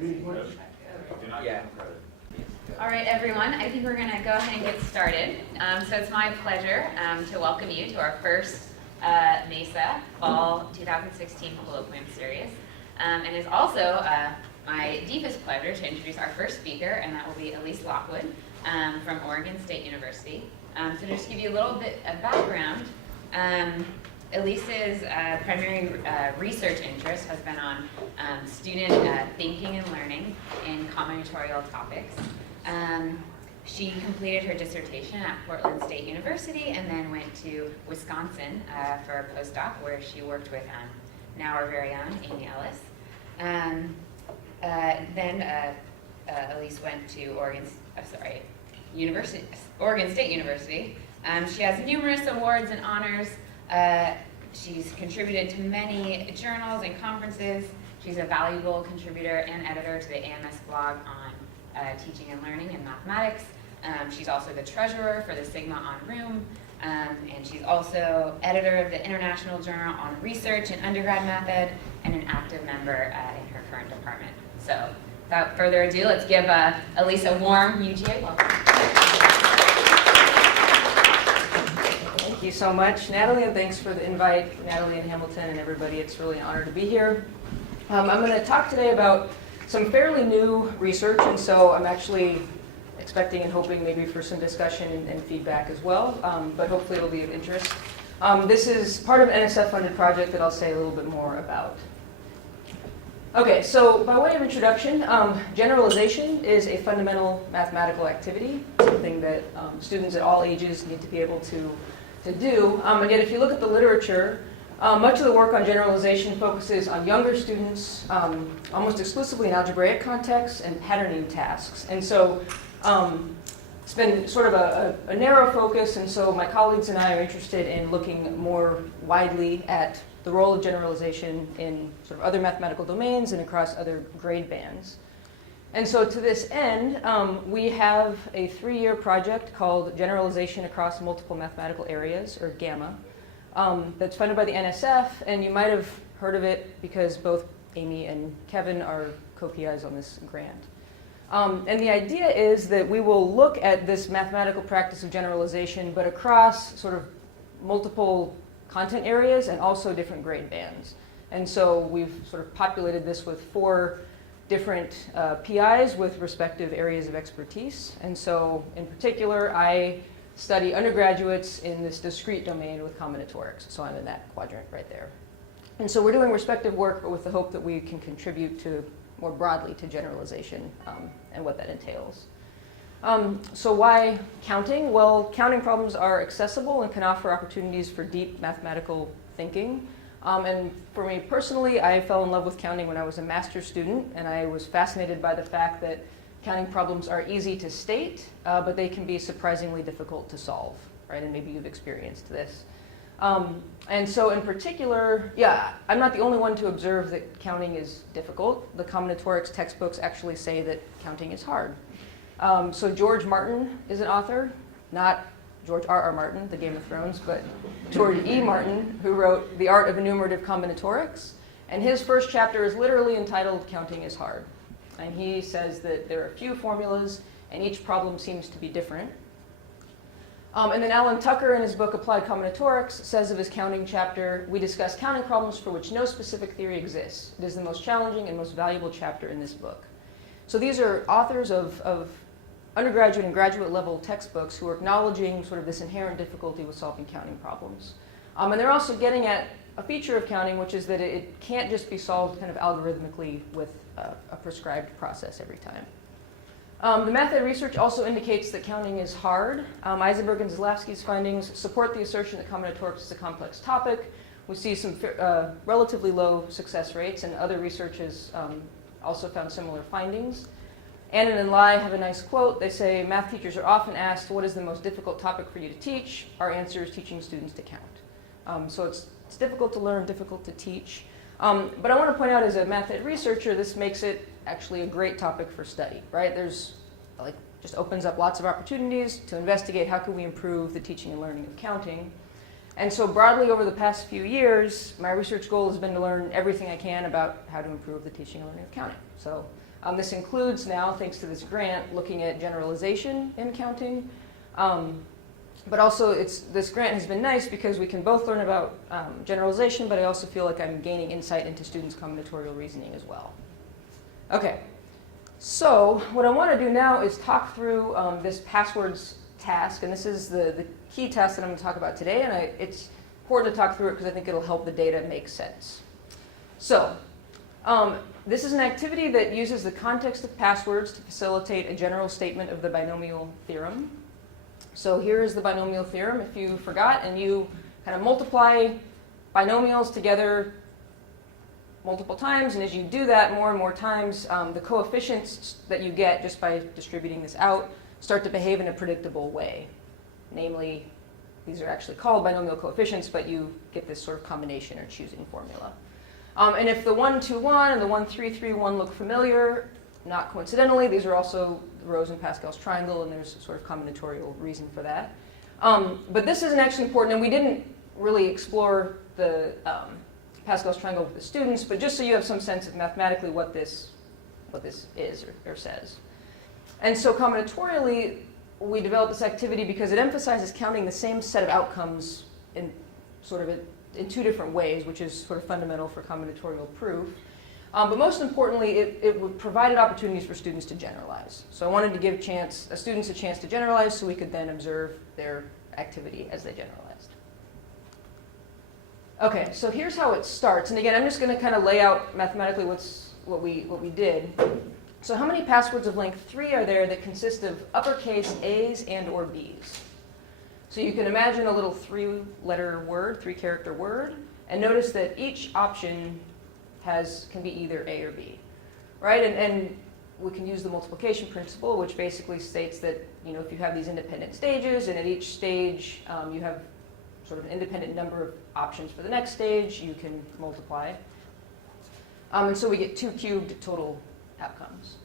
Yeah. All right, everyone. I think we're going to go ahead and get started. So it's my pleasure to welcome you to our first MESA Fall 2016 Colloquium Series. And it's also my deepest pleasure to introduce our first speaker, and that will be Elise Lockwood from Oregon State University. So to just give you a little bit of background, Elise's primary research interest has been on student thinking and learning in combinatorial topics. She completed her dissertation at Portland State University and then went to Wisconsin for a postdoc where she worked with now our very own Amy Ellis. Then Elise went to Oregon State University. She has numerous awards and honors. She's contributed to many journals and conferences. She's a valuable contributor and editor to the AMS blog on teaching and learning in mathematics. She's also the treasurer for the Sigma on Room, and she's also editor of the International Journal on Research and Undergrad Method, and an active member in her current department. So without further ado, let's give Elise a warm UGA welcome. Thank you so much, Natalie, and thanks for the invite, Natalie and Hamilton and everybody. It's really an honor to be here. I'm going to talk today about some fairly new research, and so I'm actually expecting and hoping maybe for some discussion and feedback as well, but hopefully it'll be of interest. This is part of an NSF-funded project that I'll say a little bit more about. Okay, so by way of introduction, generalization is a fundamental mathematical activity, something that students at all ages need to be able to do. And yet if you look at the literature, much of the work on generalization focuses on younger students, almost exclusively in algebraic contexts and patterning tasks. And so it's been sort of a narrow focus, and so my colleagues and I are interested in looking more widely at the role of generalization in sort of other mathematical domains and across other grade bands. And so to this end, we have a 3-year project called Generalization Across Multiple Mathematical Areas, or GAMMA, that's funded by the NSF, and you might have heard of it because both Amy and Kevin are co-PIs on this grant. And the idea is that we will look at this mathematical practice of generalization, but across sort of multiple content areas and also different grade bands. And so we've sort of populated this with 4 different PIs with respective areas of expertise. And so in particular, I study undergraduates in this discrete domain with combinatorics. So I'm in that quadrant right there. And so we're doing respective work, but with the hope that we can contribute to more broadly to generalization and what that entails. So why counting? Well, counting problems are accessible and can offer opportunities for deep mathematical thinking. And for me personally, I fell in love with counting when I was a master's student, and I was fascinated by the fact that counting problems are easy to state, but they can be surprisingly difficult to solve, right? And maybe you've experienced this. And so in particular, I'm not the only one to observe that counting is difficult. The combinatorics textbooks actually say that counting is hard. So George Martin is an author, not George R.R. Martin, the Game of Thrones, but George E. Martin, who wrote The Art of Enumerative Combinatorics. And his first chapter is literally entitled Counting is Hard. And he says that there are few formulas, and each problem seems to be different. And then Alan Tucker, in his book Applied Combinatorics, says of his counting chapter, we discuss counting problems for which no specific theory exists. It is the most challenging and most valuable chapter in this book. So these are authors of undergraduate and graduate level textbooks who are acknowledging sort of this inherent difficulty with solving counting problems. And they're also getting at a feature of counting, which is that it can't just be solved kind of algorithmically with a prescribed process every time. The math ed research also indicates that counting is hard. Eisenberg and Zalewski's findings support the assertion that combinatorics is a complex topic. We see some relatively low success rates, and other research has also found similar findings. Annan and Lai have a nice quote. They say, math teachers are often asked, what is the most difficult topic for you to teach? Our answer is teaching students to count. So it's difficult to learn, difficult to teach. But I want to point out, as a math ed researcher, this makes it actually a great topic for study, right? There's, just opens up lots of opportunities to investigate how can we improve the teaching and learning of counting. And so broadly over the past few years, my research goal has been to learn everything I can about how to improve the teaching and learning of counting. So This includes now, thanks to this grant, looking at generalization in counting. But also, this grant has been nice because we can both learn about generalization, but I also feel like I'm gaining insight into students' combinatorial reasoning as well. Okay, so what I want to do now is talk through this passwords task, and this is the key task that I'm going to talk about today, and it's important to talk through it because I think it'll help the data make sense. So, this is an activity that uses the context of passwords to facilitate a general statement of the binomial theorem. So here is the binomial theorem, if you forgot, and you kind of multiply binomials together multiple times, and as you do that more and more times, the coefficients that you get just by distributing this out start to behave in a predictable way. Namely, these are actually called binomial coefficients, but you get this sort of combination or choosing formula. And if the 1, 2, 1 and the 1, 3, 3, 1 look familiar, not coincidentally, these are also rows in Pascal's triangle, and there's sort of combinatorial reason for that. But this isn't actually important, and we didn't really explore the Pascal's triangle with the students, but just so you have some sense of mathematically what this is or says. And so combinatorially, we developed this activity because it emphasizes counting the same set of outcomes in in two different ways, which is sort of fundamental for combinatorial proof. But most importantly, it provided opportunities for students to generalize. So I wanted to give students a chance to generalize so we could then observe their activity as they generalized. Okay, so here's how it starts. And again, I'm just going to kind of lay out mathematically what we did. So how many passwords of length 3 are there that consist of uppercase A's and or B's? So you can imagine a little 3-letter word, 3-character word, and notice that each option can be either A or B, right? And we can use the multiplication principle, which basically states that if you have these independent stages, and at each stage you have sort of an independent number of options for the next stage, you can multiply. And so we get 2 cubed total outcomes.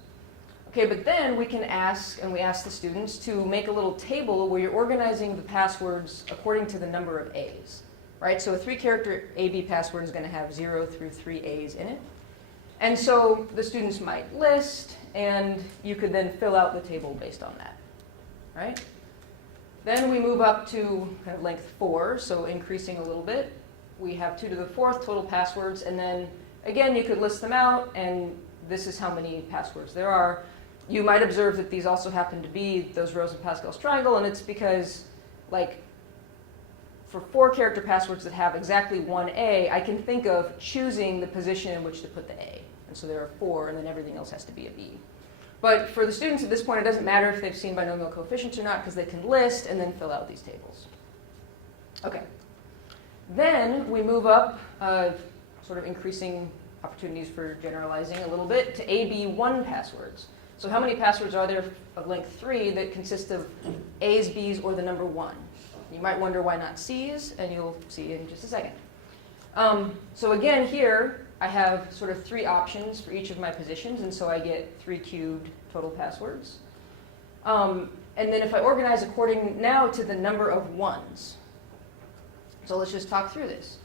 Okay, but then we can ask the students to make a little table where you're organizing the passwords according to the number of A's, right? So a 3-character AB password is going to have 0 through 3 A's in it. And so the students might list, and you could then fill out the table based on that, right? Then we move up to kind of length 4, so increasing a little bit. We have 2 to the 4th total passwords, and then again, you could list them out, and this is how many passwords there are. You might observe that these also happen to be those rows in Pascal's triangle, and it's because, like, for 4-character passwords that have exactly 1 A, I can think of choosing the position in which to put the A. And so there are 4, and then everything else has to be a B. But for the students at this point, it doesn't matter if they've seen binomial coefficients or not, because they can list and then fill out these tables. Okay. Then we move up, sort of increasing opportunities for generalizing a little bit, to AB1 passwords. So how many passwords are there of length 3 that consist of A's, B's, or the number 1? You might wonder why not C's, and you'll see in just a second. So again, here I have sort of 3 options for each of my positions, and so I get 3 cubed total passwords. And then if I organize according now to the number of 1s, so let's just talk through this.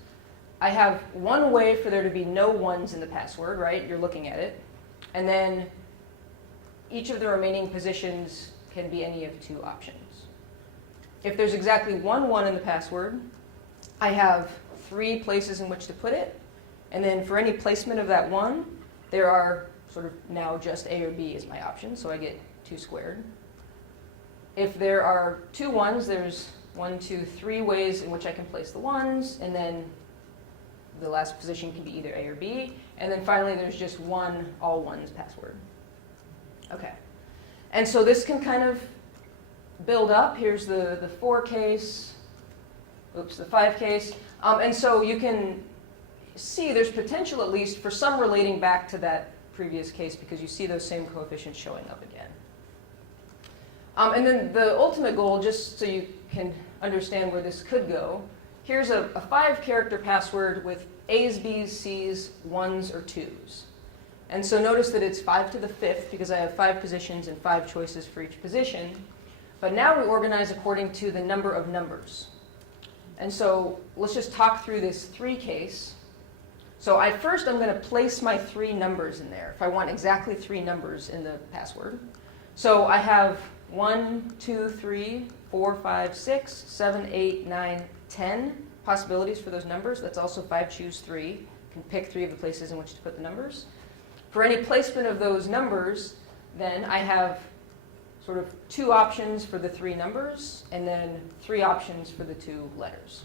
I have one way for there to be no 1s in the password, right? You're looking at it. And then each of the remaining positions can be any of 2 options. If there's exactly 1 1 in the password, I have 3 places in which to put it. And then for any placement of that 1, there are sort of now just A or B as my option, so I get 2 squared. If there are 2 1s, there's 1, 2, 3 ways in which I can place the 1s, and then the last position can be either A or B. And then finally, there's just one all 1s password. Okay. And so this can kind of build up. Here's the 4 case, the 5 case. And so you can see there's potential, at least, for some relating back to that previous case, because you see those same coefficients showing up again. And then the ultimate goal, just so you can understand where this could go, here's a 5-character password with A's, B's, C's, 1s, or 2s. And so notice that it's 5 to the 5th, because I have 5 positions and 5 choices for each position. But now we organize according to the number of numbers. And so let's just talk through this 3 case. So I'm going to place my 3 numbers in there if I want exactly 3 numbers in the password. So I have 1, 2, 3, 4, 5, 6, 7, 8, 9, 10 possibilities for those numbers. That's also 5 choose 3. You can pick 3 of the places in which to put the numbers. For any placement of those numbers, then I have sort of 2 options for the 3 numbers, and then 3 options for the 2 letters.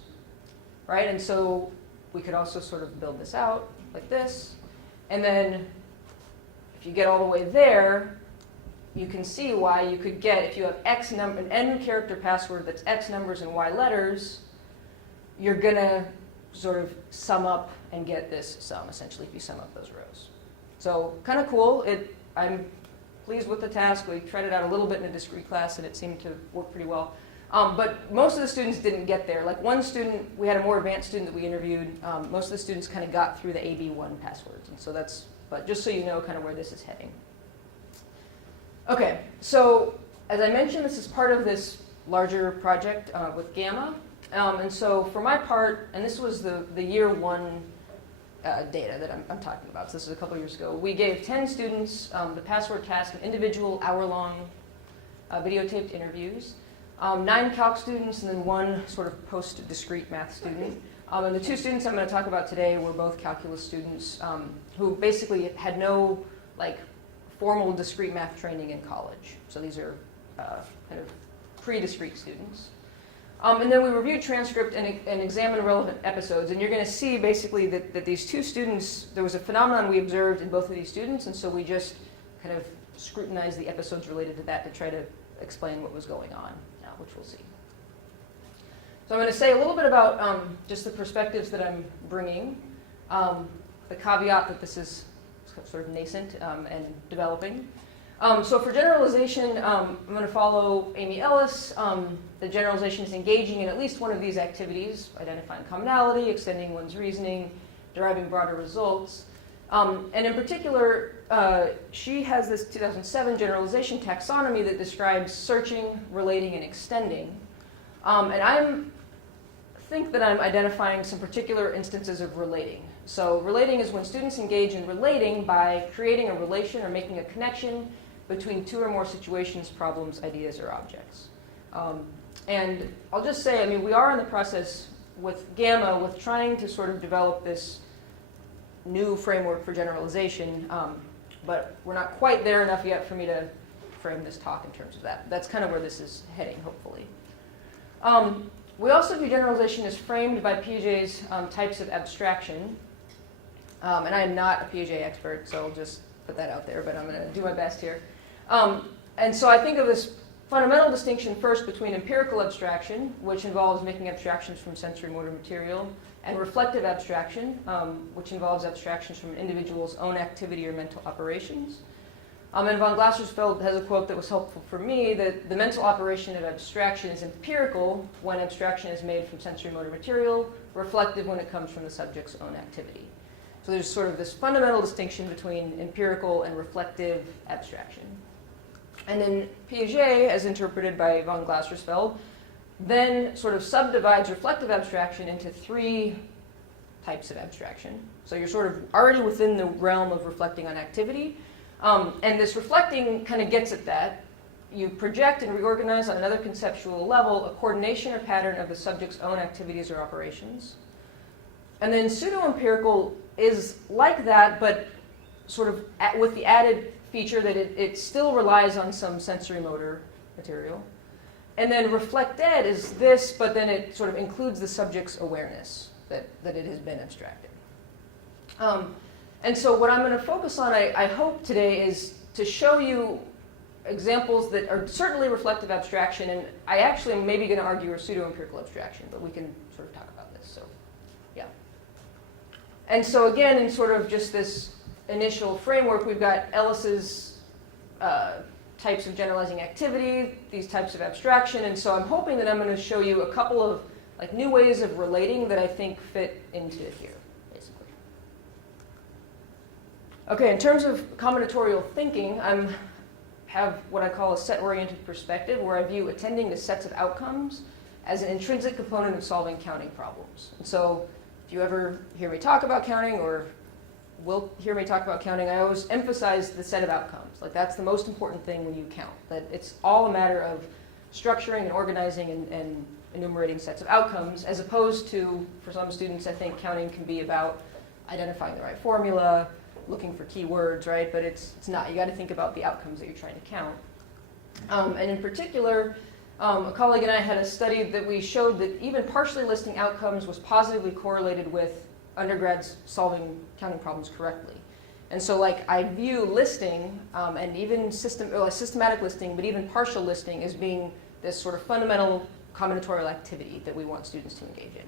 Right? And so we could also sort of build this out like this. And then if you get all the way there, you can see why you could get, if you have X number, an N character password that's X numbers and Y letters, you're going to sort of sum up and get this sum, essentially, if you sum up those rows. So kind of cool. I'm pleased with the task. We tried it out a little bit in a discrete class, and it seemed to work pretty well. But most of the students didn't get there. Like one student, we had a more advanced student that we interviewed. Most of the students kind of got through the AB1 passwords. And so but just so you know kind of where this is heading. Okay, so as I mentioned, this is part of this larger project with Gamma. And so for my part, and this was the year 1 data that I'm talking about. So this is a couple years ago. We gave 10 students the password task of individual hour-long videotaped interviews. 9 calc students and then 1 sort of post-discrete math student. And the 2 students I'm going to talk about today were both calculus students who basically had no formal discrete math training in college. So these are kind of pre-discrete students. And then we reviewed transcript and examined relevant episodes. And you're going to see basically that these 2 students, there was a phenomenon we observed in both of these students. And so we just kind of scrutinized the episodes related to that to try to explain what was going on now, which we'll see. So I'm going to say a little bit about just the perspectives that I'm bringing, the caveat that this is sort of nascent and developing. So for generalization, I'm going to follow Amy Ellis. The generalization is engaging in at least one of these activities, identifying commonality, extending one's reasoning, deriving broader results. And in particular, she has this 2007 generalization taxonomy that describes searching, relating, and extending. And I think that I'm identifying some particular instances of relating. So relating is when students engage in relating by creating a relation or making a connection between 2 or more situations, problems, ideas, or objects. And I'll just say, I mean, we are in the process with Gamma with trying to sort of develop this new framework for generalization, but we're not quite there enough yet for me to frame this talk in terms of that. That's kind of where this is heading, hopefully. We also view generalization as framed by Piaget's types of abstraction. And I am not a Piaget expert, so I'll just put that out there, but I'm going to do my best here. And so I think of this fundamental distinction first between empirical abstraction, which involves making abstractions from sensory motor material, and reflective abstraction, which involves abstractions from an individual's own activity or mental operations. And von Glassersfeld has a quote that was helpful for me, that the mental operation of abstraction is empirical when abstraction is made from sensory motor material, reflective when it comes from the subject's own activity. So there's sort of this fundamental distinction between empirical and reflective abstraction. And then Piaget, as interpreted by von Glassersfeld, then sort of subdivides reflective abstraction into 3 types of abstraction. So you're sort of already within the realm of reflecting on activity. And this reflecting kind of gets at that. You project and reorganize on another conceptual level a coordination or pattern of the subject's own activities or operations. And then pseudo-empirical is like that, but sort of with the added feature that it still relies on some sensory motor material. And then reflected is this, but then it sort of includes the subject's awareness that it has been abstracted. And so what I'm going to focus on, I hope today, is to show you examples that are certainly reflective abstraction, and I actually am maybe going to argue a pseudo-empirical abstraction, but we can sort of talk about this. So, yeah. And so again, in sort of just this initial framework, we've got Ellis's types of generalizing activity, these types of abstraction, and so I'm hoping that I'm going to show you a couple of new ways of relating that I think fit into here, basically. Okay, in terms of combinatorial thinking, I have what I call a set-oriented perspective, where I view attending to sets of outcomes as an intrinsic component of solving counting problems. And so if you ever hear me talk about counting or will hear me talk about counting, I always emphasize the set of outcomes. Like that's the most important thing when you count, that it's all a matter of structuring and organizing and enumerating sets of outcomes, as opposed to, for some students, I think counting can be about identifying the right formula, looking for keywords, right? But it's not. You got to think about the outcomes that you're trying to count. And in particular, a colleague and I had a study that we showed that even partially listing outcomes was positively correlated with undergrads solving counting problems correctly. And so like I view listing and even systematic listing, but even partial listing as being this sort of fundamental combinatorial activity that we want students to engage in.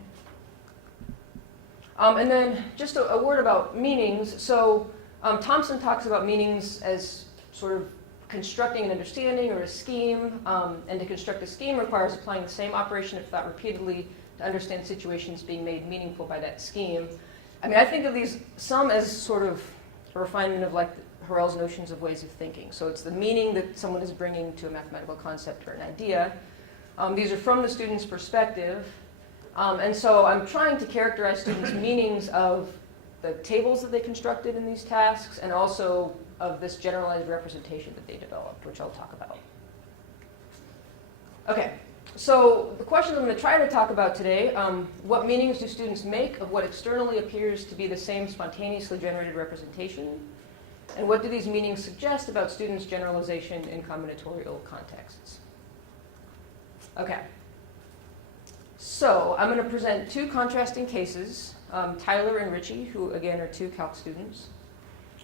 And then just a word about meanings. So Thompson talks about meanings as sort of constructing an understanding or a scheme, and to construct a scheme requires applying the same operation of thought repeatedly to understand situations being made meaningful by that scheme. I mean, I think of these some as sort of a refinement of like Hurrell's notions of ways of thinking. So it's the meaning that someone is bringing to a mathematical concept or an idea. These are from the student's perspective. And so I'm trying to characterize students' meanings of the tables that they constructed in these tasks and also of this generalized representation that they developed, which I'll talk about. Okay, so the question I'm going to try to talk about today, what meanings do students make of what externally appears to be the same spontaneously generated representation? And what do these meanings suggest about students' generalization in combinatorial contexts? Okay. So I'm going to present two contrasting cases, Tyler and Richie, who again are two Calc students.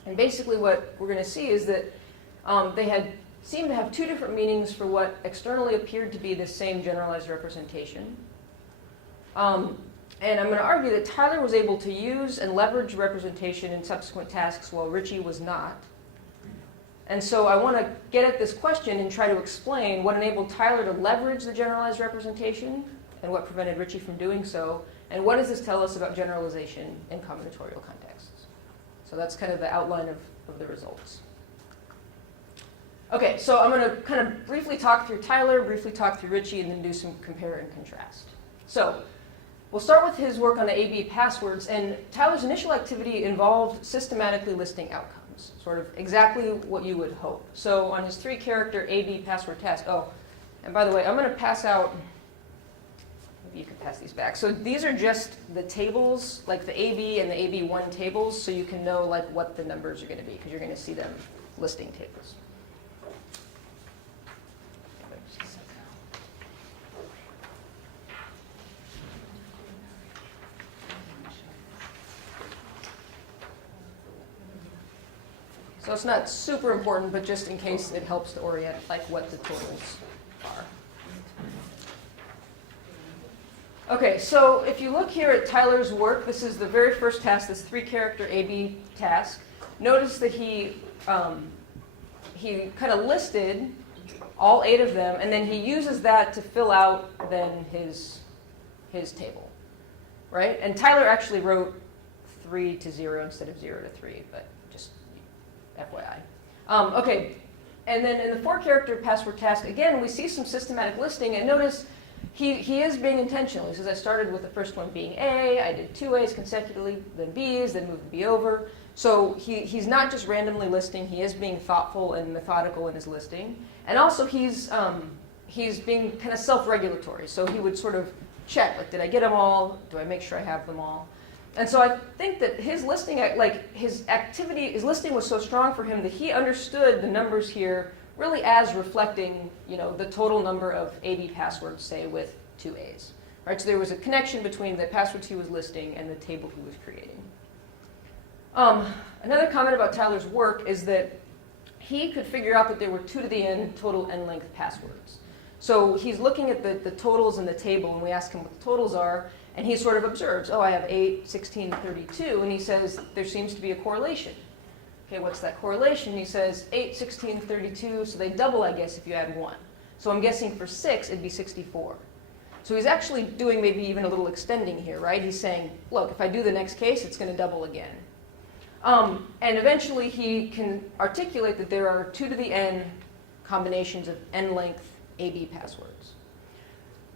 And basically what we're going to see is that they seemed to have two different meanings for what externally appeared to be the same generalized representation. And I'm going to argue that Tyler was able to use and leverage representation in subsequent tasks while Richie was not. And so I want to get at this question and try to explain what enabled Tyler to leverage the generalized representation and what prevented Richie from doing so, and what does this tell us about generalization in combinatorial contexts. So that's kind of the outline of the results. Okay, so I'm going to kind of briefly talk through Tyler, briefly talk through Richie, and then do some compare and contrast. So we'll start with his work on the AB passwords, and Tyler's initial activity involved systematically listing outcomes, sort of exactly what you would hope. So on his 3-character AB password task, oh, and by the way, I'm going to pass out, maybe you can pass these back. So these are just the tables, like the AB and the AB1 tables, so you can know like what the numbers are going to be, because you're going to see them listing tables. So it's not super important, but just in case it helps to orient like what the totals are. Okay, so if you look here at Tyler's work, this is the very first task, this 3-character AB task. Notice that he kind of listed all 8 of them, and then he uses that to fill out then his table, right? And Tyler actually wrote 3 to 0 instead of 0 to 3, but just FYI. Okay, and then in the 4-character password task, again, we see some systematic listing, and notice he is being intentional. He says, I started with the first one being A, I did 2 A's consecutively, then B's, then moved the B over. So he's not just randomly listing, he is being thoughtful and methodical in his listing. And also he's being kind of self-regulatory. So he would sort of check, like, did I get them all? Do I make sure I have them all? And so I think that his listing, like his listing was so strong for him that he understood the numbers here really as reflecting, the total number of AB passwords, say, with 2 A's. Right? So there was a connection between the passwords he was listing and the table he was creating. Another comment about Tyler's work is that he could figure out that there were 2 to the n total n-length passwords. So he's looking at the totals in the table, and we ask him what the totals are, and he sort of observes, oh, I have 8, 16, 32, and he says there seems to be a correlation. Okay, what's that correlation? He says 8, 16, 32, so they double, I guess, if you add 1. So I'm guessing for 6, it'd be 64. So he's actually doing maybe even a little extending here, right? He's saying, look, if I do the next case, it's going to double again. And eventually he can articulate that there are 2 to the n combinations of n-length AB passwords.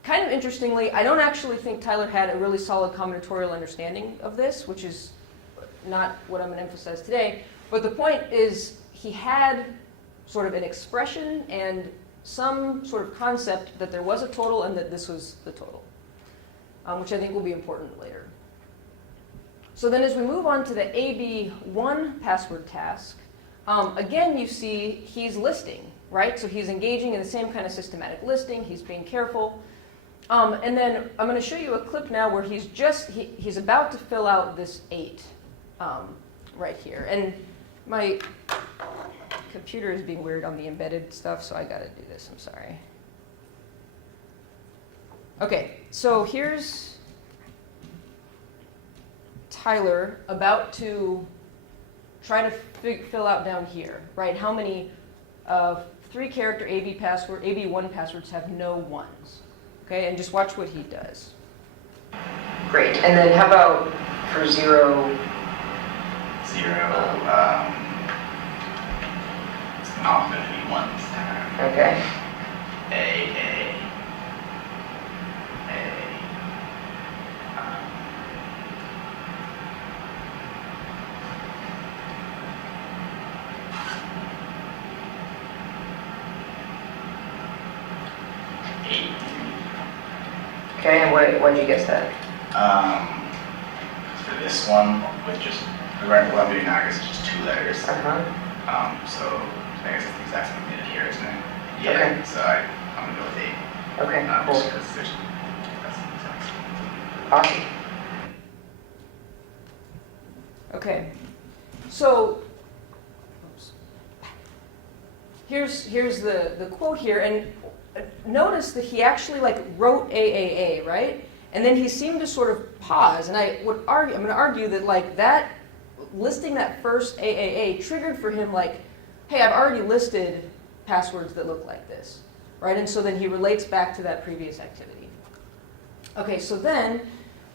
kind of interestingly, I don't actually think Tyler had a really solid combinatorial understanding of this, which is not what I'm going to emphasize today. But the point is, he had sort of an expression and some sort of concept that there was a total and that this was the total, which I think will be important later. So then as we move on to the AB1 password task, again, you see he's listing, right? So he's engaging in the same kind of systematic listing. He's being careful. And then I'm going to show you a clip now where he's about to fill out this 8 right here. And my computer is being weird on the embedded stuff, so I got to do this. I'm sorry. Okay, so here's Tyler about to try to fill out down here, right? How many 3-character AB1 passwords have no ones? Okay, and just watch what he does. Great. And then how about for 0? 0, it's not going to be 1 this time. Okay. A. Okay, and why did you guess that? For this one, with just what I'm doing now is just 2 letters. So I guess it's the exact same thing here, isn't it? Yeah. Okay. So I'm gonna go with 8. Okay. Cool. Just because that's the exact same. Awesome. Okay. So here's the quote here, and notice that he actually wrote AAA, right? And then he seemed to sort of pause, and I'm going to argue that that listing that first AAA triggered for him hey, I've already listed passwords that look like this, right? And so then he relates back to that previous activity. Okay, so then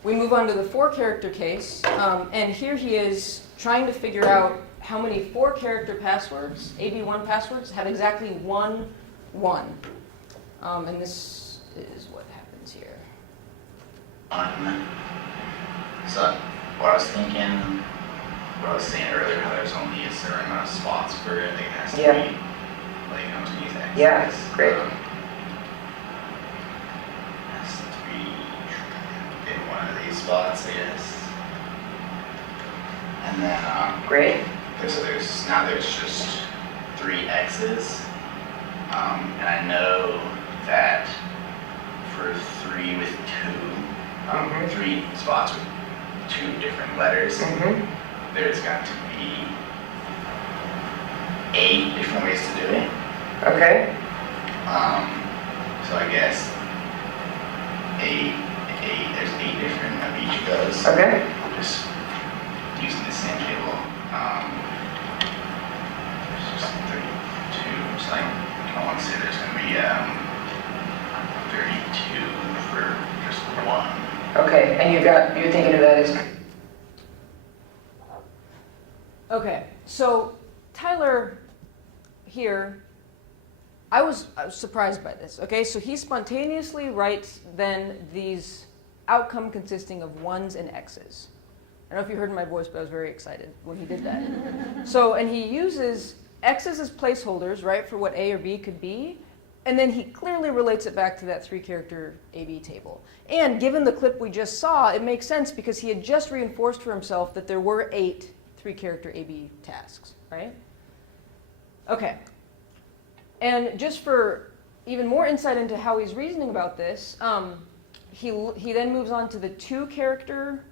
we move on to the 4-character case, and here he is trying to figure out how many 4-character passwords, AB1 passwords, have exactly 1, 1. And this is what happens here. So what I was thinking, what I was saying earlier, how there's only a certain amount of spots for it, it has to be, I'm just gonna use X. Yeah, great. Has to be in one of these spots, I guess. And then, Great. So there's just 3 X's. And I know that for 3 with 2, 3 spots with 2 different letters, there's got to be 8 different ways to do it. Okay. So I guess 8, there's 8 different of each of those. Okay. Just using the same table. There's just 32, so I want to say there's going to be 32 for just 1. Okay, and you're thinking of that as... Okay, so Tyler here, I was surprised by this. Okay, so he spontaneously writes then these outcome consisting of 1s and X's. I don't know if you heard my voice, but I was very excited when he did that. So, and he uses X's as placeholders, right, for what A or B could be, and then he clearly relates it back to that 3-character AB table. And given the clip we just saw, it makes sense because he had just reinforced for himself that there were 8 3-character AB tasks, right? Okay. And just for even more insight into how he's reasoning about this, he then moves on to the 4-character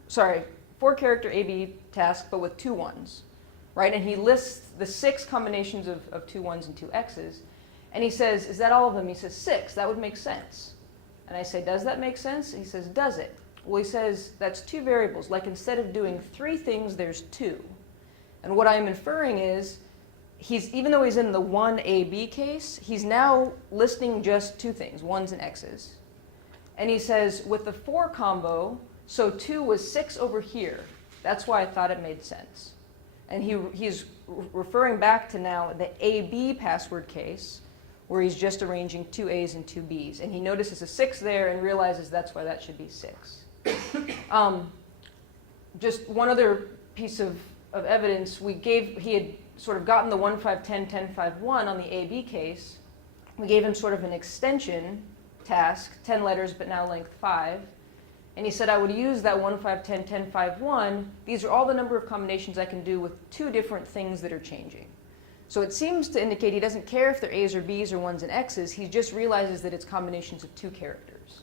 AB task, but with 2 1s, right? And he lists the 6 combinations of 2 1s and 2 X's. And he says, is that all of them? He says, 6. That would make sense. And I say, does that make sense? He says, does it? Well, he says, that's 2 variables. Like instead of doing 3 things, there's 2. And what I'm inferring is, even though he's in the 1AB case, he's now listing just 2 things, 1s and X's. And he says, with the 4 combo, so 2 was 6 over here. That's why I thought it made sense. And he's referring back to now the AB password case, where he's just arranging two A's and two B's. And he notices a 6 there and realizes that's why that should be 6. Just one other piece of evidence, he had sort of gotten the 1, 5, 10, 10, 5, 1 on the AB case. We gave him sort of an extension task, 10 letters, but now length 5. And he said, I would use that 1, 5, 10, 10, 5, 1. These are all the number of combinations I can do with two different things that are changing. So it seems to indicate he doesn't care if they're A's or B's or 1s and X's. He just realizes that it's combinations of two characters.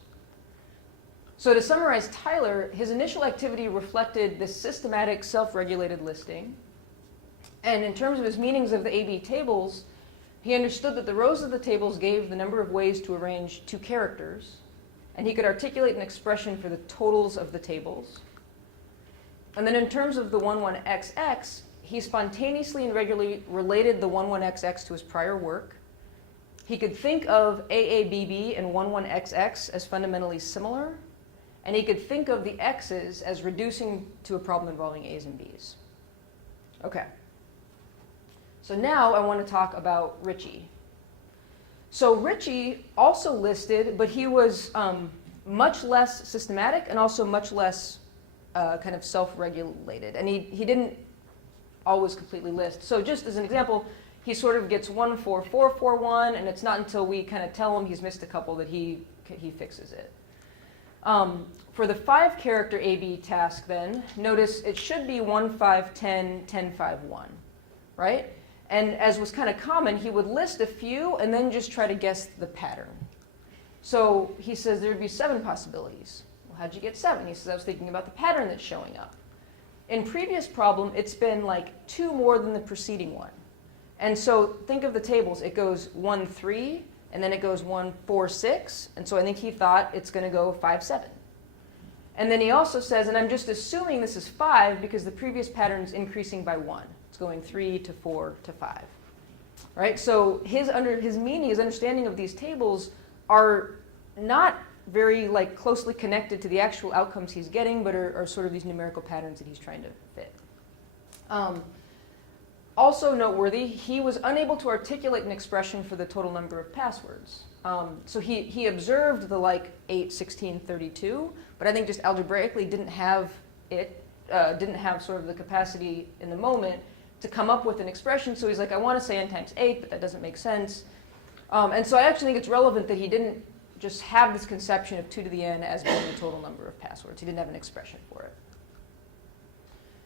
So to summarize Tyler, his initial activity reflected this systematic self-regulated listing. And in terms of his meanings of the AB tables, he understood that the rows of the tables gave the number of ways to arrange two characters, and he could articulate an expression for the totals of the tables. And then in terms of the 1, 1, XX, he spontaneously and regularly related the 1, 1, XX to his prior work. He could think of AABB and 1, 1, XX as fundamentally similar, and he could think of the X's as reducing to a problem involving A's and B's. Okay. So now I want to talk about Richie. So Richie also listed, but he was much less systematic and also much less kind of self-regulated. And he didn't always completely list. So just as an example, he sort of gets 1, 4, 4, 4, 1, and it's not until we kind of tell him he's missed a couple that he fixes it. For the 5-character AB task then, notice it should be 1, 5, 10, 10, 5, 1, right? And as was kind of common, he would list a few and then just try to guess the pattern. So he says there would be 7 possibilities. Well, how'd you get 7? He says, I was thinking about the pattern that's showing up. In previous problem, it's been like 2 more than the preceding one. And so think of the tables. It goes 1, 3, and then it goes 1, 4, 6. And so I think he thought it's going to go 5, 7. And then he also says, and I'm just assuming this is 5 because the previous pattern is increasing by 1. It's going 3 to 4 to 5. Right? So his meaning, his understanding of these tables are not very closely connected to the actual outcomes he's getting, but are sort of these numerical patterns that he's trying to fit. Also noteworthy, he was unable to articulate an expression for the total number of passwords. So he observed the 8, 16, 32, but I think just algebraically didn't have sort of the capacity in the moment to come up with an expression. So he's like, I want to say n times 8, but that doesn't make sense. And so I actually think it's relevant that he didn't just have this conception of 2 to the n as being the total number of passwords. He didn't have an expression for it.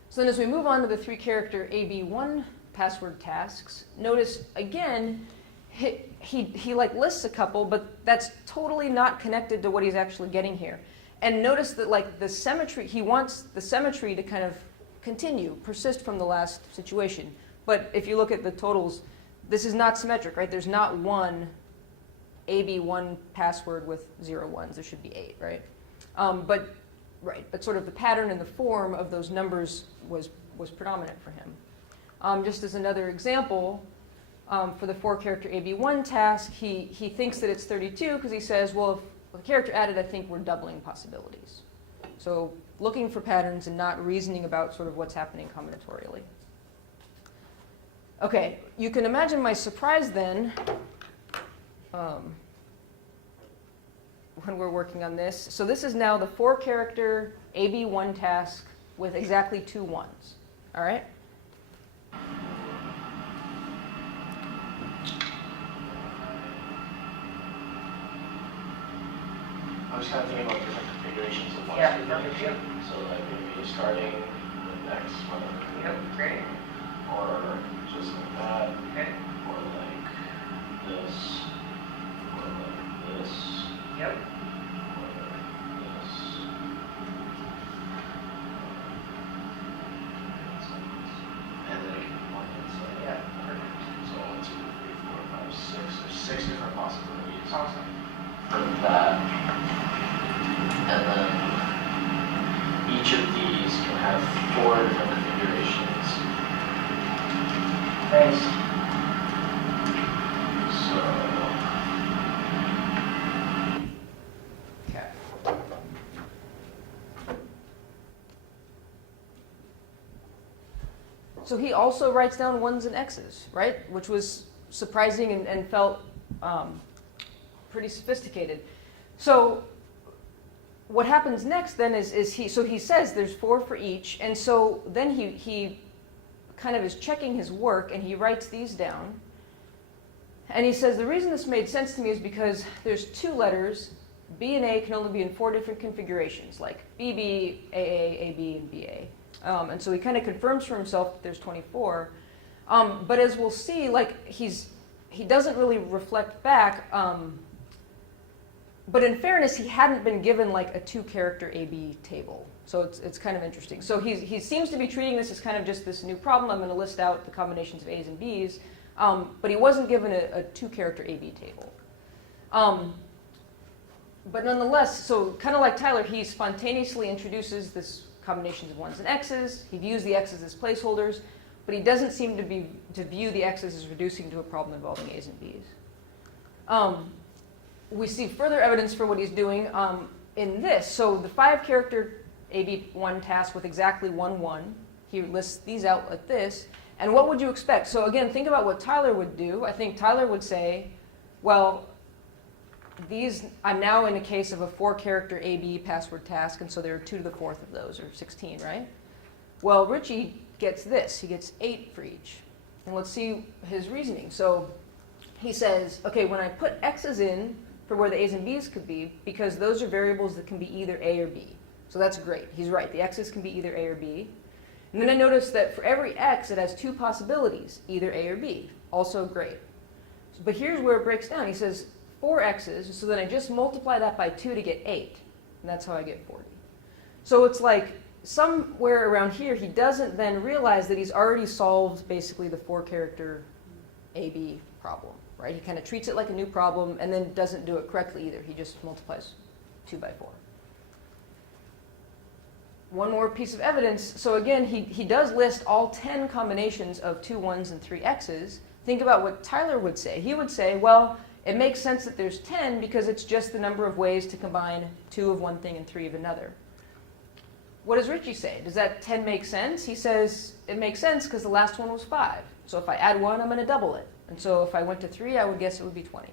So then as we move on to the 3-character AB1 password tasks, notice again, he lists a couple, but that's totally not connected to what he's actually getting here. And notice that the symmetry, he wants the symmetry to kind of continue, persist from the last situation. But if you look at the totals, this is not symmetric, right? There's not one AB1 password with 0 ones. There should be 8, right? But sort of the pattern and the form of those numbers was predominant for him. Just as another example, for the 4-character AB1 task, he thinks that it's 32 because he says, well, if with a character added, I think we're doubling possibilities. So looking for patterns and not reasoning about sort of what's happening combinatorially. Okay, you can imagine my surprise then when we're working on this. So this is now the 4-character AB1 task with exactly 2 ones. All right? I was kind of thinking about different configurations of ones. Yeah, perfect. Yep. So like maybe starting with X, whatever. Yep, great. Or just like that. Okay. Or like this. Or like this. Yep. Or like this. And then it can be one inside. Yeah, perfect. So 1, 2, 3, 4, 5, 6. There's 6 different possibilities Awesome. for that. And then each of these can have 4 different configurations. Nice. So, Okay. So he also writes down 1s and X's, right? Which was surprising and felt pretty sophisticated. So what happens next then is he says there's 4 for each, and so then he kind of is checking his work, and he writes these down. And he says, the reason this made sense to me is because there's 2 letters. B and A can only be in 4 different configurations, like BB, AA, AB, and BA. And so he kind of confirms for himself that there's 24. But as we'll see, like he doesn't really reflect back. But in fairness, he hadn't been given like a 2-character AB table. So it's kind of interesting. So he seems to be treating this as kind of just this new problem. I'm going to list out the combinations of A's and B's. But he wasn't given a 2-character AB table. But nonetheless, so kind of like Tyler, he spontaneously introduces this combinations of 1's and x's. He views the x's as placeholders, but he doesn't seem to view the x's as reducing to a problem involving A's and B's. We see further evidence for what he's doing in this. So the 5-character AB1 task with exactly 1, 1. He lists these out like this. And what would you expect? So again, think about what Tyler would do. I think Tyler would say, well, I'm now in a case of a 4-character AB password task, and so there are 2 to the 4th of those, or 16, right? Well, Richie gets this. He gets 8 for each. And let's see his reasoning. So he says, okay, when I put x's in for where the A's and B's could be, because those are variables that can be either A or B. So that's great. He's right. The x's can be either A or B. And then I noticed that for every x, it has 2 possibilities, either A or B. Also great. But here's where it breaks down. He says 4 x's, so then I just multiply that by 2 to get 8. And that's how I get 40. So it's like somewhere around here, he doesn't then realize that he's already solved basically the 4-character AB problem, right? He kind of treats it like a new problem and then doesn't do it correctly either. He just multiplies 2 by 4. One more piece of evidence. So again, he does list all 10 combinations of 2 1's and 3 x's. Think about what Tyler would say. He would say, well, it makes sense that there's 10 because it's just the number of ways to combine 2 of one thing and 3 of another. What does Richie say? Does that 10 make sense? He says it makes sense because the last one was 5. So if I add 1, I'm going to double it. And so if I went to 3, I would guess it would be 20.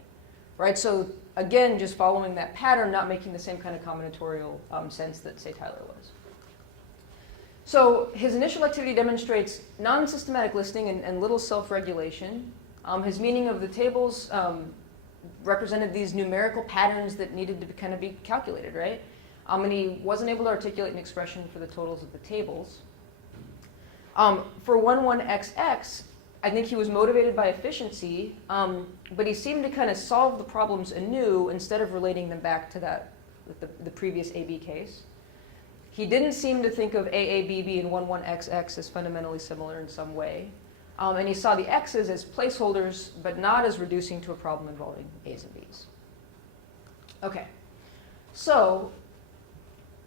Right? So again, just following that pattern, not making the same kind of combinatorial sense that, say, Tyler was. So his initial activity demonstrates non-systematic listing and little self-regulation. His meaning of the tables represented these numerical patterns that needed to kind of be calculated, right? And he wasn't able to articulate an expression for the totals of the tables. For 1, 1, XX, I think he was motivated by efficiency, but he seemed to kind of solve the problems anew instead of relating them back to that, the previous AB case. He didn't seem to think of AABB and 1, 1, XX as fundamentally similar in some way. And he saw the x's as placeholders, but not as reducing to a problem involving A's and B's. Okay, so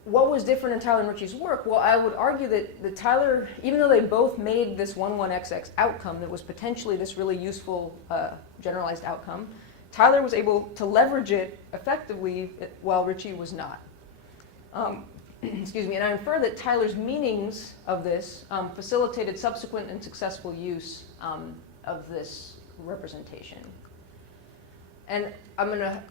what was different in Tyler and Richie's work? Well, I would argue that Tyler, even though they both made this 1, 1, XX outcome that was potentially this really useful generalized outcome, Tyler was able to leverage it effectively while Richie was not. Excuse me, and I infer that Tyler's meanings of this facilitated subsequent and successful use of this representation. And I'm going to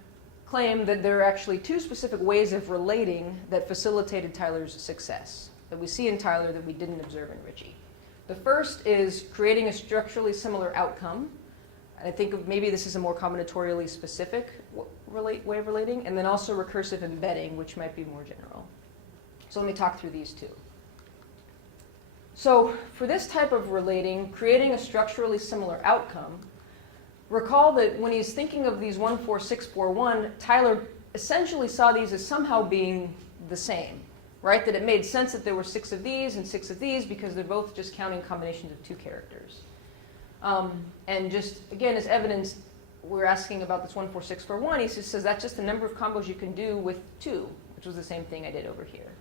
claim that there are actually 2 specific ways of relating that facilitated Tyler's success that we see in Tyler that we didn't observe in Richie. The first is creating a structurally similar outcome. I think maybe this is a more combinatorially specific way of relating, and then also recursive embedding, which might be more general. So let me talk through these 2. So for this type of relating, creating a structurally similar outcome, recall that when he's thinking of these 1, 4, 6, 4, 1, Tyler essentially saw these as somehow being the same, right? That it made sense that there were 6 of these and 6 of these because they're both just counting combinations of 2 characters. And just, again, as evidence, we're asking about this 1, 4, 6, 4, 1. He just says that's just the number of combos you can do with 2, which was the same thing I did over here.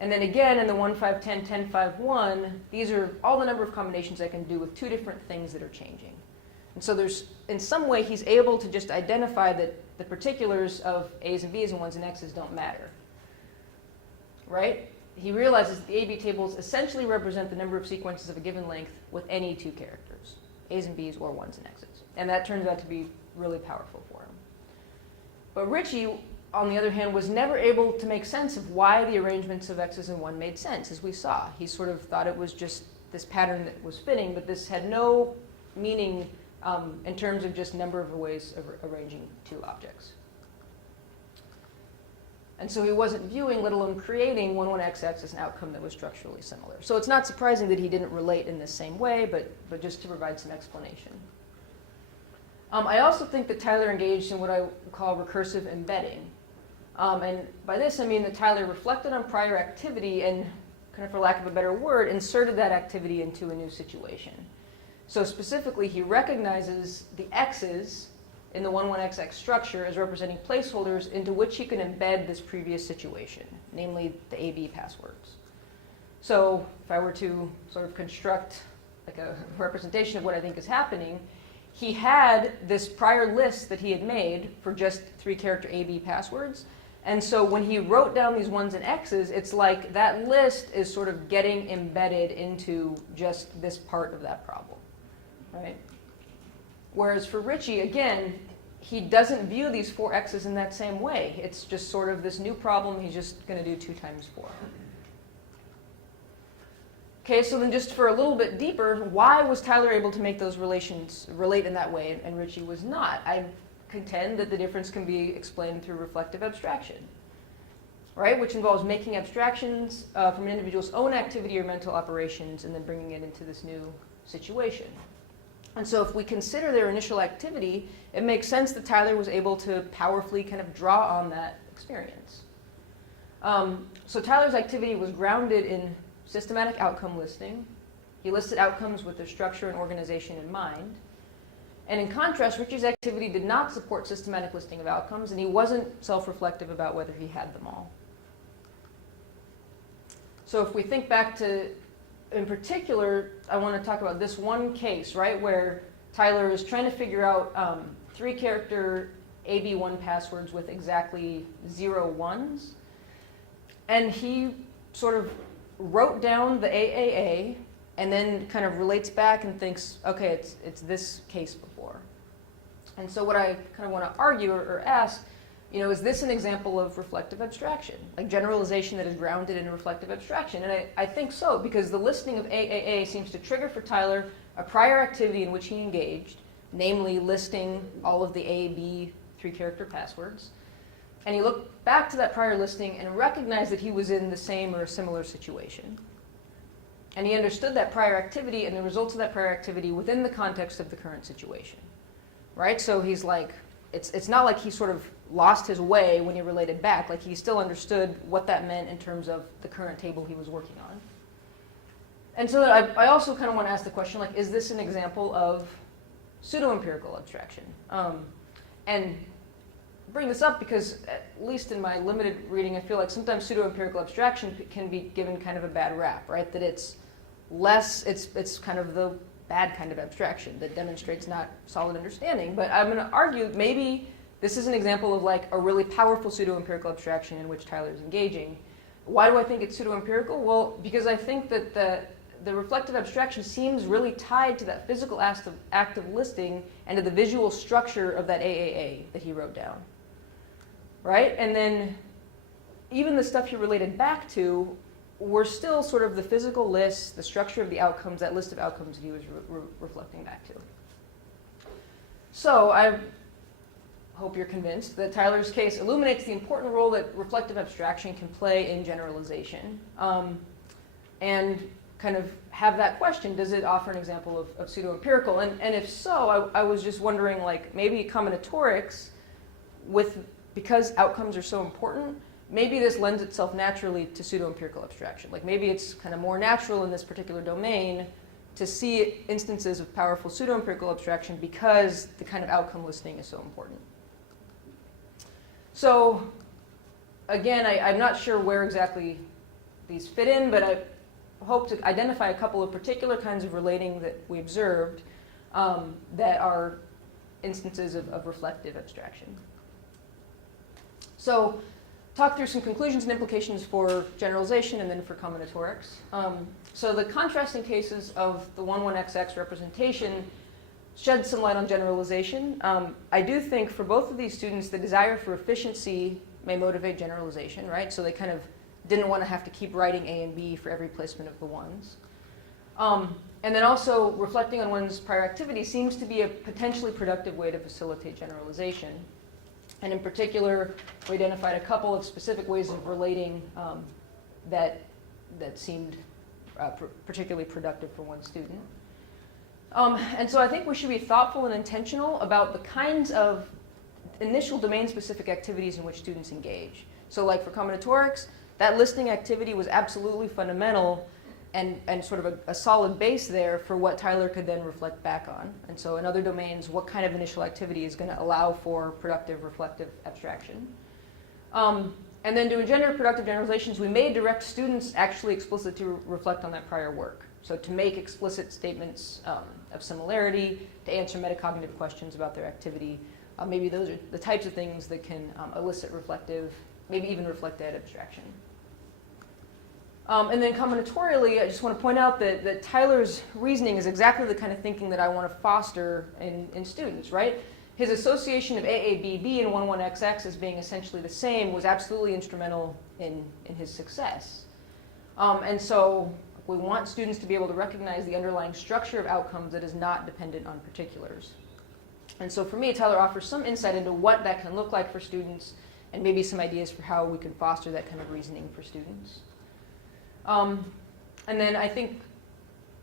And then again, in the 1, 5, 10, 10, 5, 1, these are all the number of combinations I can do with 2 different things that are changing. And so there's, in some way, he's able to just identify that the particulars of A's and B's and 1's and X's don't matter. Right? He realizes the AB tables essentially represent the number of sequences of a given length with any 2 characters, A's and B's or 1's and X's. And that turns out to be really powerful for him. But Richie, on the other hand, was never able to make sense of why the arrangements of x's and 1 made sense, as we saw. He sort of thought it was just this pattern that was fitting, but this had no meaning in terms of just number of ways of arranging two objects. And so he wasn't viewing, let alone creating, 1,1xx as an outcome that was structurally similar. So it's not surprising that he didn't relate in the same way, but just to provide some explanation. I also think that Tyler engaged in what I call recursive embedding. And by this, I mean that Tyler reflected on prior activity and, kind of for lack of a better word, inserted that activity into a new situation. So specifically, he recognizes the x's in the 1,1xx structure as representing placeholders into which he can embed this previous situation, namely the AB passwords. So if I were to sort of construct like a representation of what I think is happening, he had this prior list that he had made for just 3-character AB passwords. And so when he wrote down these 1's and x's, it's like that list is sort of getting embedded into just this part of that problem, right? Whereas for Richie, again, he doesn't view these 4 x's in that same way. It's just sort of this new problem he's just going to do 2 times 4. Okay, so then just for a little bit deeper, why was Tyler able to make those relations relate in that way and Richie was not? I contend that the difference can be explained through reflective abstraction, right? Which involves making abstractions from an individual's own activity or mental operations and then bringing it into this new situation. And so if we consider their initial activity, it makes sense that Tyler was able to powerfully kind of draw on that experience. So Tyler's activity was grounded in systematic outcome listing. He listed outcomes with their structure and organization in mind. And in contrast, Richie's activity did not support systematic listing of outcomes, and he wasn't self-reflective about whether he had them all. So if we think back to, in particular, I want to talk about this one case, right, where Tyler is trying to figure out 3-character AB1 passwords with exactly 0 1s. And he sort of wrote down the AAA and then kind of relates back and thinks, okay, it's this case before. And so what I kind of want to argue or ask, is this an example of reflective abstraction, like generalization that is grounded in reflective abstraction? And I think so, because the listing of AAA seems to trigger for Tyler a prior activity in which he engaged, namely listing all of the A, B 3-character passwords. And he looked back to that prior listing and recognized that he was in the same or a similar situation. And he understood that prior activity and the results of that prior activity within the context of the current situation, right? So he's like, it's not like he sort of lost his way when he related back. Like he still understood what that meant in terms of the current table he was working on. And so I also kind of want to ask the question, like, is this an example of pseudo-empirical abstraction? And bring this up because, at least in my limited reading, I feel like sometimes pseudo-empirical abstraction can be given kind of a bad rap, right? That it's kind of the bad kind of abstraction that demonstrates not solid understanding. But I'm going to argue maybe this is an example of like a really powerful pseudo-empirical abstraction in which Tyler is engaging. Why do I think it's pseudo-empirical? Well, because I think that the reflective abstraction seems really tied to that physical act of listing and to the visual structure of that AAA that he wrote down, right? And then even the stuff he related back to were still sort of the physical lists, the structure of the outcomes, that list of outcomes that he was reflecting back to. So I hope you're convinced that Tyler's case illuminates the important role that reflective abstraction can play in generalization. And kind of have that question, does it offer an example of pseudo-empirical? And if so, I was just wondering, like, maybe combinatorics, because outcomes are so important, maybe this lends itself naturally to pseudo-empirical abstraction. Like maybe it's kind of more natural in this particular domain to see instances of powerful pseudo-empirical abstraction because the kind of outcome listing is so important. So again, I'm not sure where exactly these fit in, but I hope to identify a couple of particular kinds of relating that we observed that are instances of reflective abstraction. So talk through some conclusions and implications for generalization and then for combinatorics. So the contrasting cases of the 1,1xx representation shed some light on generalization. I do think for both of these students, the desire for efficiency may motivate generalization, right? So they kind of didn't want to have to keep writing A and B for every placement of the ones. And then also reflecting on one's prior activity seems to be a potentially productive way to facilitate generalization. And in particular, we identified a couple of specific ways of relating that seemed particularly productive for one student. And so I think we should be thoughtful and intentional about the kinds of initial domain-specific activities in which students engage. So like for combinatorics, that listing activity was absolutely fundamental and sort of a solid base there for what Tyler could then reflect back on. And so in other domains, what kind of initial activity is going to allow for productive, reflective abstraction? And then to engender productive generalizations, we may direct students actually explicit to reflect on that prior work. So to make explicit statements of similarity, to answer metacognitive questions about their activity. Maybe those are the types of things that can elicit reflective, maybe even reflected abstraction. And then combinatorially, I just want to point out that Tyler's reasoning is exactly the kind of thinking that I want to foster in students, right? His association of AABB and 11XX as being essentially the same was absolutely instrumental in his success. And so we want students to be able to recognize the underlying structure of outcomes that is not dependent on particulars. And so for me, Tyler offers some insight into what that can look like for students and maybe some ideas for how we can foster that kind of reasoning for students. And then I think,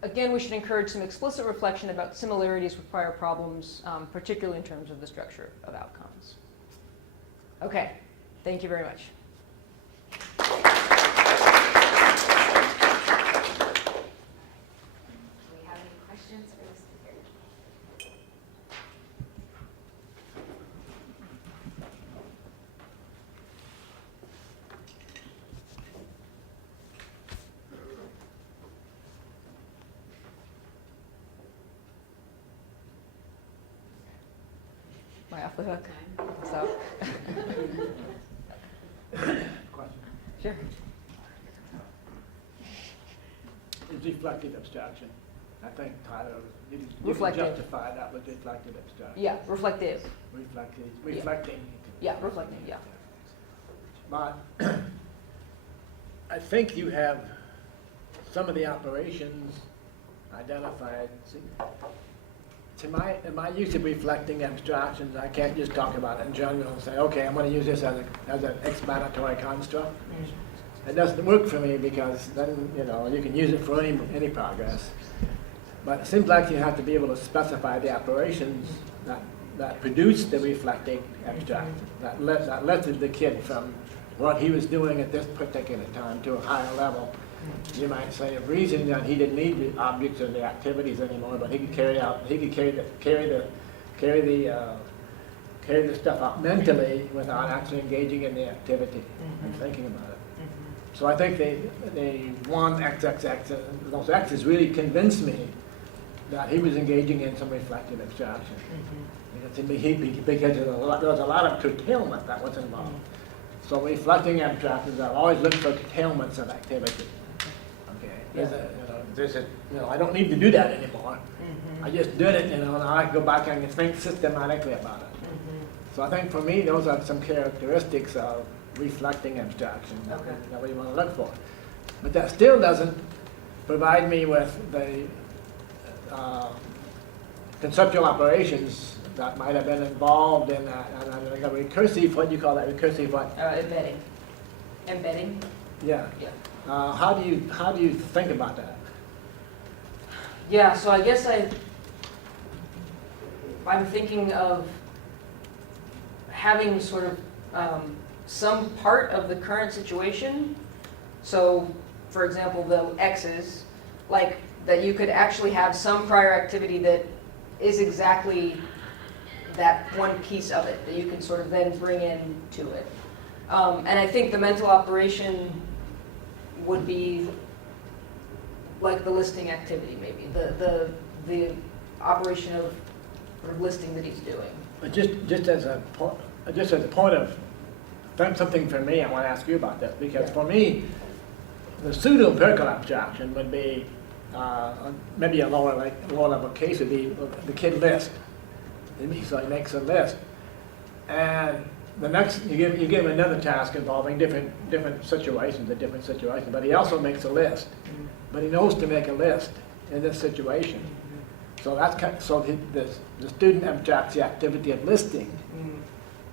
again, we should encourage some explicit reflection about similarities with prior problems, particularly in terms of the structure of outcomes. Okay, thank you very much. Do we have any questions for the speaker? Am I off the hook? So, Question. sure. Is reflective abstraction. I think Tyler, you can Reflective. justify that with reflective abstraction. Yeah, reflective. Reflecting. Yeah, reflecting, yeah. But I think you have some of the operations identified. See, in my use of reflecting abstractions, I can't just talk about it in general and say, okay, I'm going to use this as an explanatory construct. It doesn't work for me because then, you can use it for any progress. But it seems like you have to be able to specify the operations that produce the reflecting abstraction, that lifted the kid from what he was doing at this particular time to a higher level. You might say of reason that he didn't need the objects or the activities anymore, but he could carry the stuff out mentally without actually engaging in the activity and thinking about it. So I think the one XXX, those X's really convinced me that he was engaging in some reflective abstraction. Because there was a lot of curtailment that was involved. So reflecting abstractions, I've always looked for curtailments of activity. Okay, I don't need to do that anymore. I just did it, now I can go back and think systematically about it. So I think for me, those are some characteristics of reflecting abstraction that we want to look for. But that still doesn't provide me with the conceptual operations that might have been involved in the recursive, what do you call that, recursive what? Embedding. Embedding? Yeah. Yeah. How do you think about that? Yeah, so I guess I'm thinking of having sort of some part of the current situation. So, for example, the X's, like that you could actually have some prior activity that is exactly that one piece of it that you can sort of then bring into it. And I think the mental operation would be like the listing activity, maybe the operation of sort of listing that he's doing. But just as a point of something for me, I want to ask you about this because for me, the pseudo-empirical abstraction would be maybe a lower level case would be the kid list. So he makes a list, and the next you give him another task involving different situations, but he also makes a list. But he knows to make a list in this situation. So the student abstracts the activity of listing.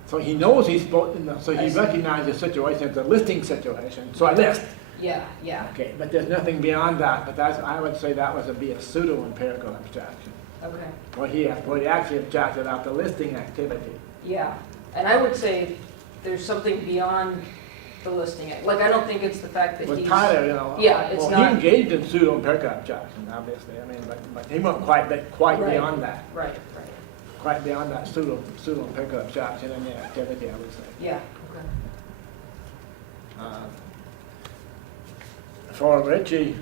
So he knows he recognizes the situation as a listing situation. So I list. Yeah. Okay, but there's nothing beyond that. But I would say that would be a pseudo-empirical abstraction, Okay. where he actually abstracted out the listing activity. Yeah, and I would say there's something beyond the listing. Like, I don't think it's the fact that With he's... Tyler, Yeah, it's well, not... he engaged in pseudo-empirical abstraction, obviously. I mean, but he went quite Right. beyond that. Right. Quite beyond that pseudo-empirical abstraction in the activity, I would say. Yeah, okay. For Richie,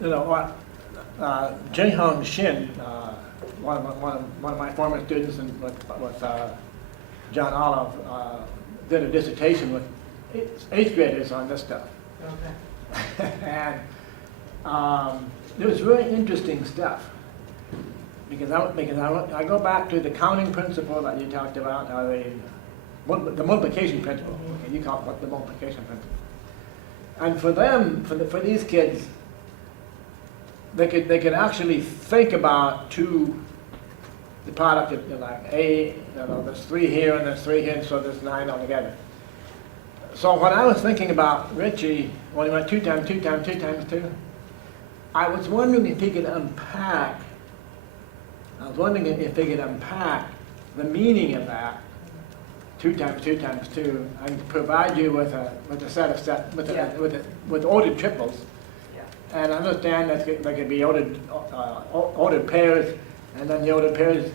Jae-Hong Shin, one of my former students with John Olive, did a dissertation with eighth graders on this stuff. Okay. And it was really interesting stuff. Because I go back to the counting principle that you talked about, the multiplication principle. Okay, you call it the multiplication principle. And for them, for these kids, they could actually think about the product of like A, there's 3 here and there's 3 here, and so there's 9 altogether. So when I was thinking about Richie, when he went 2 times 2 times 2 times 2, I was wondering if he could unpack the meaning of that 2 times 2 times 2 and provide you with ordered triples. Yeah. And understand that there could be ordered pairs, and then the ordered pairs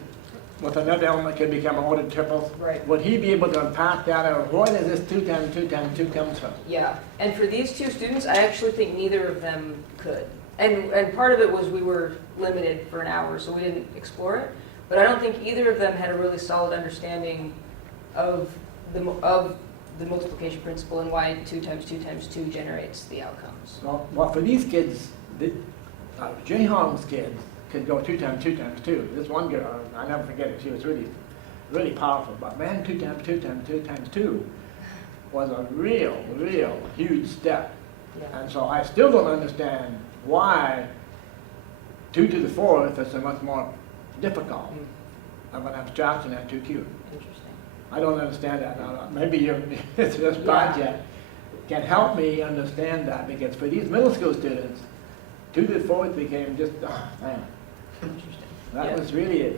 with another element could become ordered triples. Right. Would he be able to unpack that, or where does this 2 times 2 times 2 comes from? Yeah, and for these two students, I actually think neither of them could. And part of it was we were limited for an hour, so we didn't explore it. But I don't think either of them had a really solid understanding of the multiplication principle and why 2 times 2 times 2 generates the outcomes. Well, for these kids, Jae-Hong's kids could go 2 times 2 times 2. This one girl, I never forget it, she was really, really powerful. But man, 2 times 2 times 2 times 2 was a real huge step. Yeah. And so I still don't understand why 2 to the 4th is a much more difficult of an abstraction than 2 cubed. Interesting. I don't understand that. Now, maybe this project can help me understand that, because for these middle school students, 2 to the 4th became just, man. Interesting. That was really,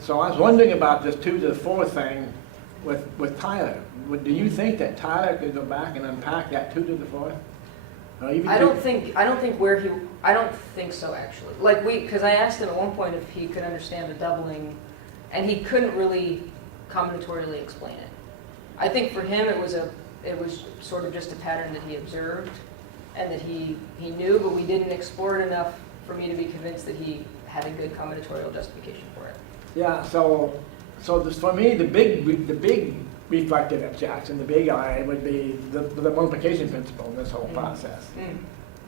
so I was wondering about this 2 to the 4th thing with Tyler. Do you think that Tyler could go back and unpack that 2 to the 4th? I don't think so, actually. Like because I asked him at one point if he could understand the doubling, and he couldn't really combinatorially explain it. I think for him it was sort of just a pattern that he observed and that he knew, but we didn't explore it enough for me to be convinced that he had a good combinatorial justification for it. Yeah, so for me, the big reflective abstraction, the big I, would be the multiplication principle in this whole process.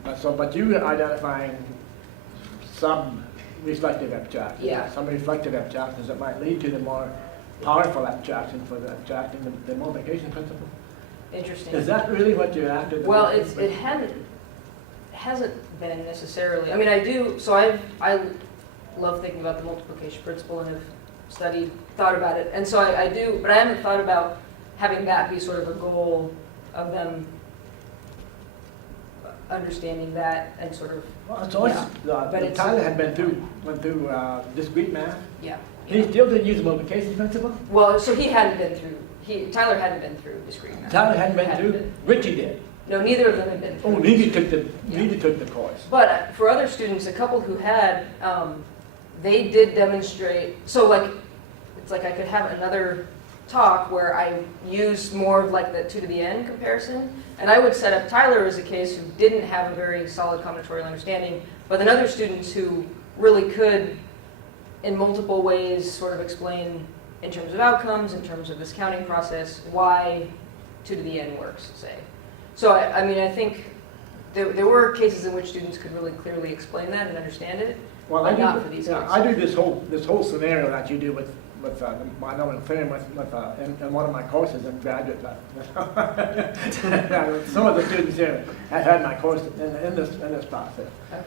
But you are identifying some reflective abstractions, some reflective abstractions that might lead to the more powerful abstraction for the abstracting the multiplication principle. Interesting. Is that really what you're after? Well, it hasn't been necessarily. I mean, I do. So I love thinking about the multiplication principle and have thought about it, and so I do. But I haven't thought about having that be sort of a goal of them understanding that and sort of. Well, it's always, but Tyler had went through discrete math. Yeah. He still didn't use the multiplication principle? Well, so he hadn't been through. Tyler hadn't been through discrete math. Tyler hadn't been through? Richie did. No, neither of them had been through. Oh, neither took the course. But for other students, a couple who had, they did demonstrate. So it's like I could have another talk where I use more of like the 2 to the n comparison, and I would set up Tyler as a case who didn't have a very solid combinatorial understanding, but then other students who really could, in multiple ways, sort of explain in terms of outcomes, in terms of this counting process, why 2 to the n works, say. So I mean, I think there were cases in which students could really clearly explain that and understand it, Well, but not for these yeah, kids. I do this whole scenario that you do with the binomial theorem in one of my courses in graduate. Some of the students here have had my course in this process. Okay.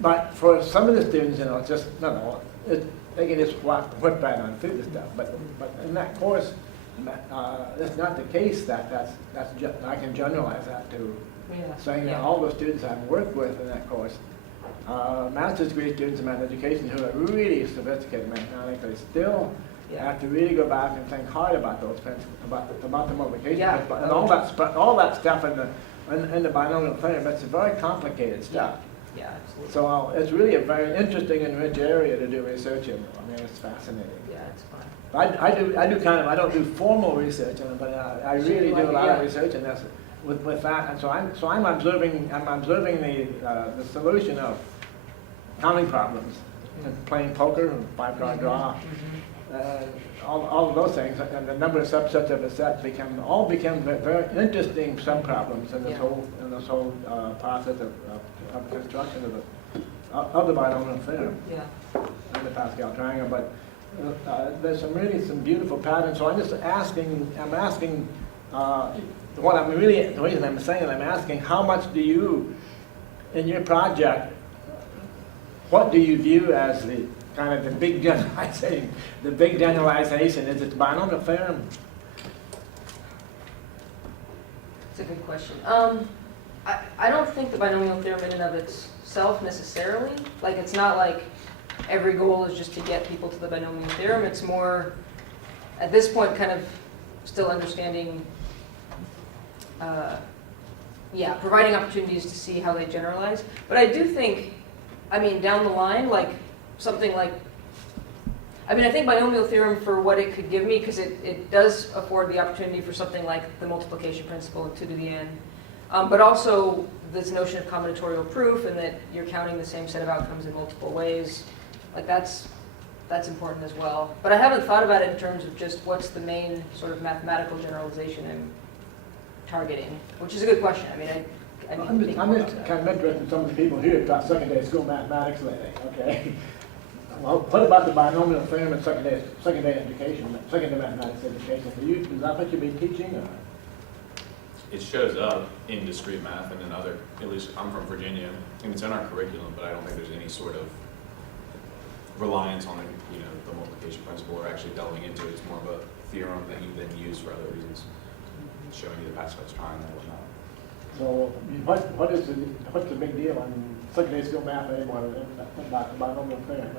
But for some of the students, it's just they can just whip right on through the stuff. But in that course, it's not the case that's I can generalize that to Yeah. saying that all the students I've worked with in that course, master's degree students in math education who are really sophisticated mathematically, still have to really go back and think hard about those principles, about the multiplication principle, and all that stuff in the binomial theorem. It's very complicated stuff. Yeah, absolutely. So it's really a very interesting and rich area to do research in. I mean, it's fascinating. Yeah, it's fun. I don't do formal research in it, but I really do a lot of Yeah. research in this with that. And so I'm observing the solution of counting problems and playing poker and five-card draw. All of those things, and the number of subsets of a set become very interesting sub-problems in this whole process of construction of the binomial theorem Yeah. and the Pascal triangle. But there's some beautiful patterns. So I'm asking, the reason I'm saying it, I'm asking, how much do you, in your project, what do you view as the kind of the big generalization? The big generalization, is it binomial theorem? It's a good question. I don't think the binomial theorem in and of itself necessarily. Like, it's not like every goal is just to get people to the binomial theorem. It's more, at this point, kind of still understanding, providing opportunities to see how they generalize. But I do think, down the line, like something like, I think binomial theorem for what it could give me, because it does afford the opportunity for something like the multiplication principle of 2 to the n. But also this notion of combinatorial proof, and that you're counting the same set of outcomes in multiple ways. Like that's important as well. But I haven't thought about it in terms of just what's the main sort of mathematical generalization I'm targeting, which is a good question. I'm just kind of interested in some of the people here who taught secondary school mathematics lately, okay? Well, what about the binomial theorem in secondary education, secondary mathematics education? Is that what you've been teaching? Or? It shows up in discrete math and in other, at least I'm from Virginia, and it's in our curriculum, but I don't think there's any sort of reliance on the multiplication principle or actually delving into it. It's more of a theorem that you then use for other reasons, showing you the Pascal's triangle and whatnot. So what's the big deal on secondary school math anymore about the binomial theorem?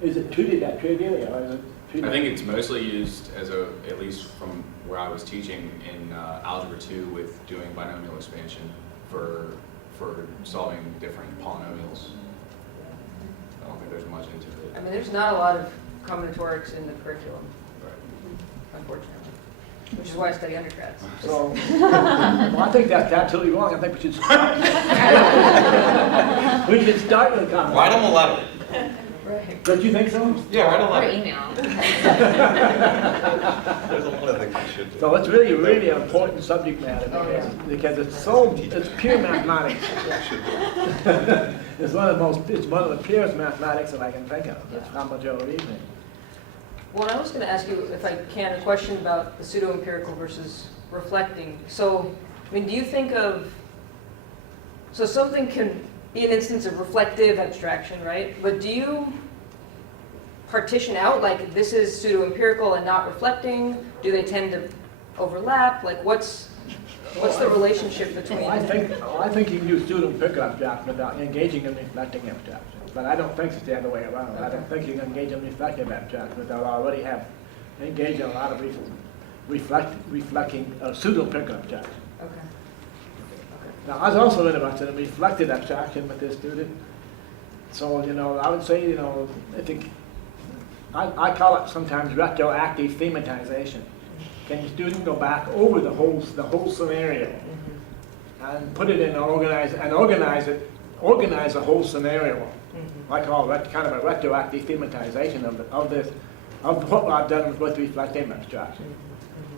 Is it treated that trivially, or is it treated? I think it's mostly used as at least from where I was teaching in Algebra 2 with doing binomial expansion for solving different polynomials. I don't think there's much into it. there's not a lot of combinatorics in the curriculum, unfortunately, which is why I study undergrads. So, well, I think that's absolutely wrong. I think we should start. We should start with combinatorial. Write them a letter. Right. Don't you think so? Yeah, write a Or letter. email. There's a lot of things you should do. So it's really an important subject matter because it's pure mathematics. It's one of the purest mathematics that I can think of. It's combinatorial reasoning. Well, I was going to ask you, if I can, a question about the pseudo-empirical versus reflecting. So, do you think of, so something can be an instance of reflective abstraction, right? But do you partition out, like, this is pseudo-empirical and not reflecting? Do they tend to overlap? Like, what's the relationship between? I think you can do pseudo-empirical abstraction without engaging in reflecting abstraction. But I don't think it's the other way around. I don't think you can engage in reflective abstraction without already have engaged in a lot of reflecting pseudo-empirical abstraction. Okay. Now, I was also interested in reflective abstraction with this student. So, I would say, I think, I call it sometimes retroactive thematization. Can the student go back over the whole scenario and put it in organize the whole scenario? I call it kind of a retroactive thematization of what I've done with reflective abstraction.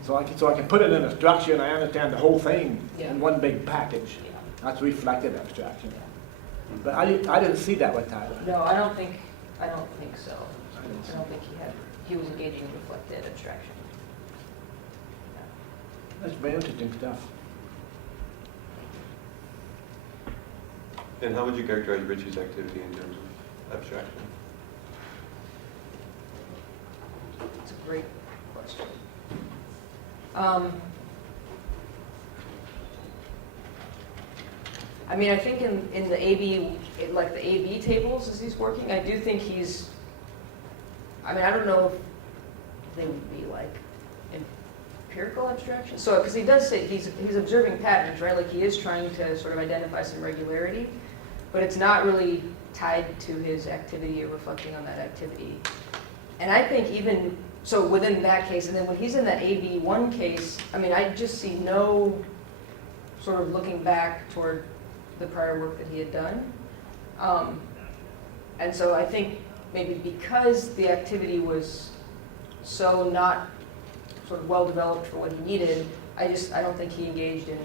So I can put it in a structure and I understand the whole thing in one big package. That's reflective abstraction. But I didn't see that with Tyler. No, I don't think so. I don't think he was engaging in reflective abstraction. That's very interesting stuff. And how would you characterize Richie's activity in terms of abstraction? It's a great question. I mean, I think in the AB, like the AB tables as he's working, I do think he's, I mean, I don't know if they would be like empirical abstraction. So, because he does say he's observing patterns, right? Like he is trying to sort of identify some regularity, but it's not really tied to his activity or reflecting on that activity. And I think even, so within that case, and then when he's in that AB1 case, I mean, I just see no sort of looking back toward the prior work that he had done. And so I think maybe because the activity was so not sort of well developed for what he needed, I don't think he engaged in,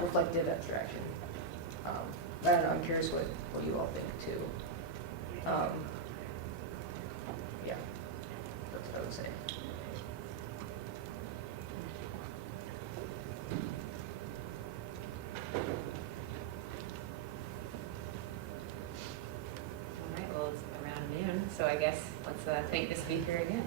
reflective abstraction. I don't know, I'm curious what you all think too. Yeah, that's what I would say. All right, well, it's around noon, so I guess let's thank the speaker again.